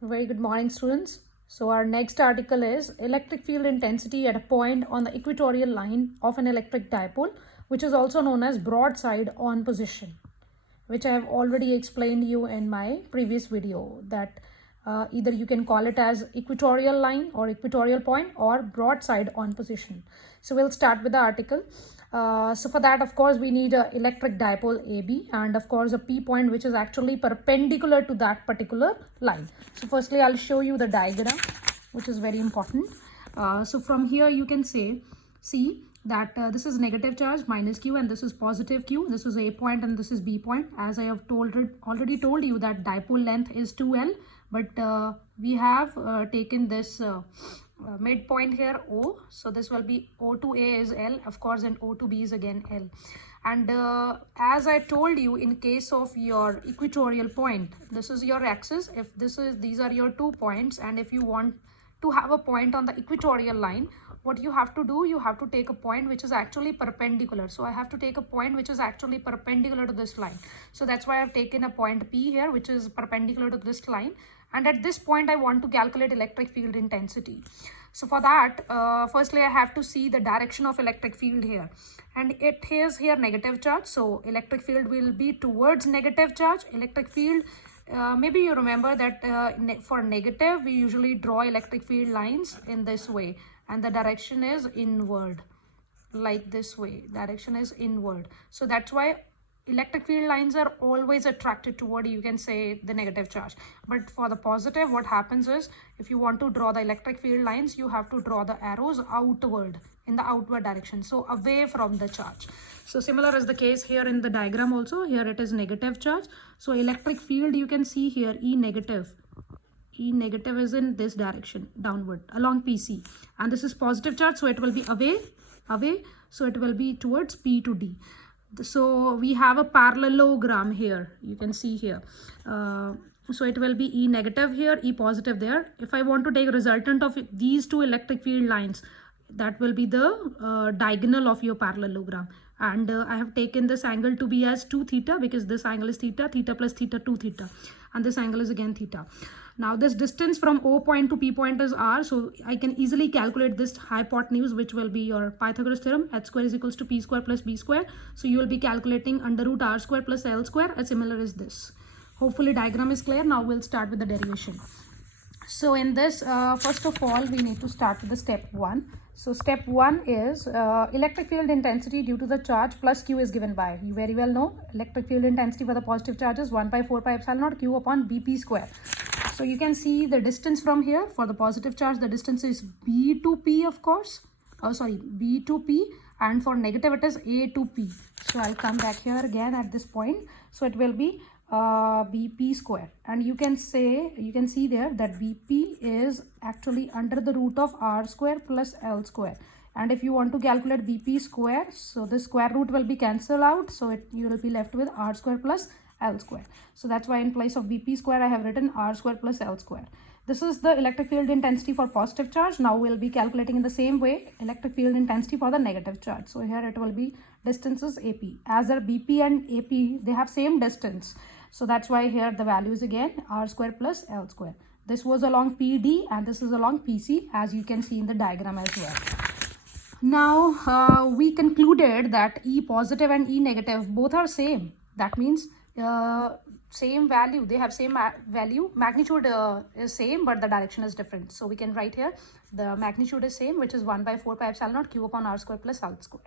Very good morning, students. So our next article is electric field intensity at a point on the equatorial line of an electric dipole, which is also known as broadside on position, which I have already explained you in my previous video that either you can call it as equatorial line or equatorial point or broadside on position. So we'll start with the article. So for that, of course, we need an electric dipole AB and of course a P point which is actually perpendicular to that particular line. So firstly, I'll show you the diagram, which is very important. So from here you can see that this is negative charge minus Q and this is positive Q. This is A point and this is B point. As I have already told you that dipole length is 2L, but we have taken this midpoint here O, so this will be O to A is L, of course, and O to B is again L. And as I told you, in case of your equatorial point, this is your axis. If these are your 2 points, and if you want to have a point on the equatorial line, what you have to do, you have to take a point which is actually perpendicular. So I have to take a point which is actually perpendicular to this line. So that's why I've taken a point P here, which is perpendicular to this line. And at this point, I want to calculate electric field intensity. So for that, firstly, I have to see the direction of electric field here. And it is here negative charge. So electric field will be towards negative charge. Electric field, maybe you remember that for negative, we usually draw electric field lines in this way. And the direction is inward, like this way. Direction is inward. So that's why electric field lines are always attracted toward, you can say, the negative charge. But for the positive, what happens is, if you want to draw the electric field lines, you have to draw the arrows outward, in the outward direction, so away from the charge. So similar is the case here in the diagram also. Here it is negative charge. So electric field, you can see here E negative. E negative is in this direction, downward, along PC. And this is positive charge, so it will be away. So it will be towards P to D. So we have a parallelogram here, you can see here. So it will be E negative here, E positive there. If I want to take a resultant of these two electric field lines, that will be the diagonal of your parallelogram. And I have taken this angle to be as 2 theta, because this angle is theta, theta plus theta 2 theta, and this angle is again theta. Now this distance from O point to P point is R, so I can easily calculate this hypotenuse, which will be your Pythagoras theorem, h square is equals to P square plus B square. So you will be calculating under root R square plus L square, as similar is this. Hopefully diagram is clear. Now we'll start with the derivation. So in this, first of all, we need to start with the step 1. So step 1 is electric field intensity due to the charge plus Q is given by, you very well know, electric field intensity for the positive charge is 1 by 4 pi epsilon naught Q upon BP square. So you can see the distance from here. For the positive charge, the distance is B to P, of course. Oh, sorry, B to P. And for negative, it is A to P. So I'll come back here again at this point. So it will be BP square. And you can see there that BP is actually under the root of R square plus L square. And if you want to calculate BP square, so the square root will be cancelled out. So you will be left with R square plus L square. So that's why in place of BP square, I have written R square plus L square. This is the electric field intensity for positive charge. Now we'll be calculating in the same way electric field intensity for the negative charge. So here it will be distances AP. As are BP and AP, they have same distance. So that's why here the value is again R square plus L square. This was along PD and this is along PC, as you can see in the diagram as well. Now we concluded that E positive and E negative both are same. That means same value, they have same value, magnitude is same, but the direction is different. So we can write here the magnitude is same, which is 1 by 4 pi epsilon naught Q upon R square plus L square.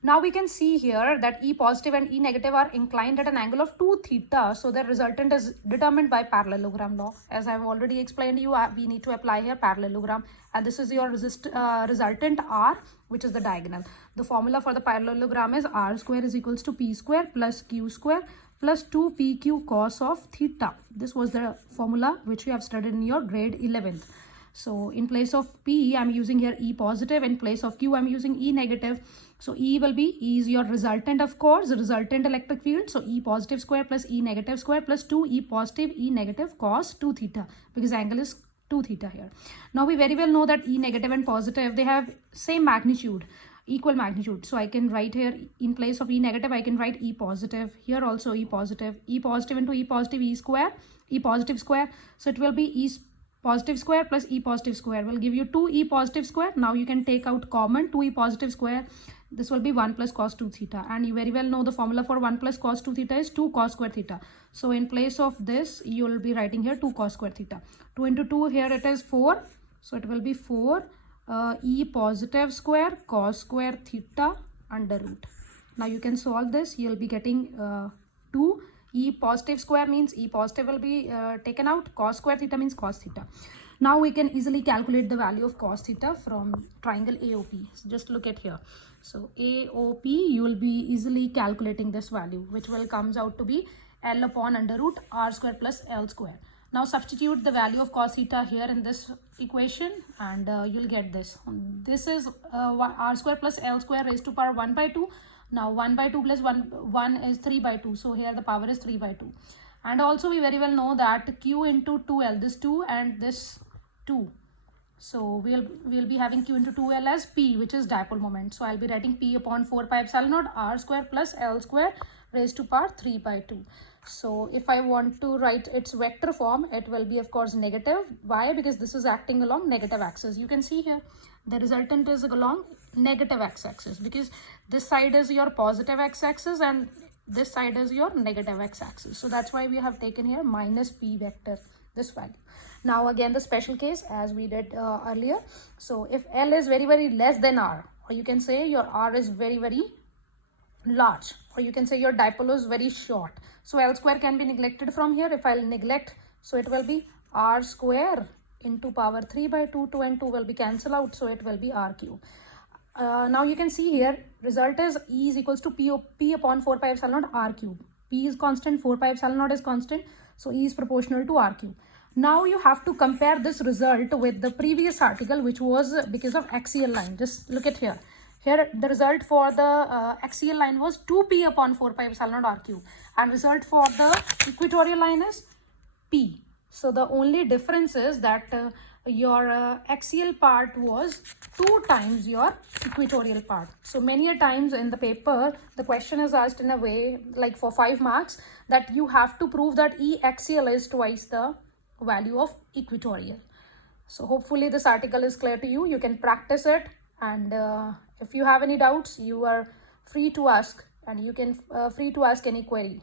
Now we can see here that E positive and E negative are inclined at an angle of 2 theta. So the resultant is determined by parallelogram law. As I have already explained to you, we need to apply here parallelogram. And this is your resultant R, which is the diagonal. The formula for the parallelogram is R square is equals to P square plus Q square plus 2PQ cos of theta. This was the formula which you have studied in your grade 11th. So in place of P, I'm using here E positive. In place of Q, I'm using E negative. So E will be, E is your resultant, of course, the resultant electric field. So E positive square plus E negative square plus 2 E positive E negative cos 2 theta, because angle is 2 theta here. Now we very well know that E negative and positive, they have same magnitude. equal magnitude. So I can write here in place of E negative, I can write E positive. Here also E positive. E positive into E positive, E square, E positive square. So it will be E positive square plus E positive square will give you 2E positive square. Now you can take out common 2E positive square. This will be 1 plus cos 2 theta. And you very well know the formula for 1 plus cos 2 theta is 2 cos square theta. So in place of this, you will be writing here 2 cos square theta. 2 into 2, here it is 4. So it will be 4 E positive square cos square theta under root. Now you can solve this. You will be getting 2 E positive square means E positive will be taken out. Cos square theta means cos theta. Now we can easily calculate the value of cos theta from triangle AOP. So just look at here. So AOP, you will be easily calculating this value, which will comes out to be L upon under root R square plus L square. Now substitute the value of cos theta here in this equation and you'll get this. This is R square plus L square raised to power 1 by 2. Now 1 by 2 plus 1 is 3 by 2. So here the power is 3 by 2. And also we very well know that Q into 2L, this 2 and this 2. So we'll be having Q into 2L as P, which is dipole moment. So I'll be writing P upon 4 pi epsilon naught R square plus L square raised to power 3 by 2. So if I want to write its vector form, it will be of course negative. Why? Because this is acting along negative axis. You can see here the resultant is along negative x-axis, because this side is your positive x-axis and this side is your negative x-axis. So that's why we have taken here minus P vector, this value. Now again the special case as we did earlier. So if L is very less than R, or you can say your R is very large, or you can say your dipole is very short. So L square can be neglected from here. If I'll neglect, so it will be R square into power 3 by 2. 2 and 2 will be cancelled out, so it will be R cube. Now you can see here result is E is equals to P upon 4 pi epsilon naught R cube. P is constant, 4 pi epsilon naught is constant, so E is proportional to R cube. Now you have to compare this result with the previous article, which was because of axial line. Just look at here. Here the result for the axial line was 2P upon 4 pi epsilon naught R cube, and result for the equatorial line is P. So the only difference is that your axial part was 2 times your equatorial part. So many a times in the paper, the question is asked in a way like for 5 marks that you have to prove that E axial is twice the value of equatorial. So hopefully this article is clear to you. You can practice it, and if you have any doubts, you are free to ask, and you can free to ask any query.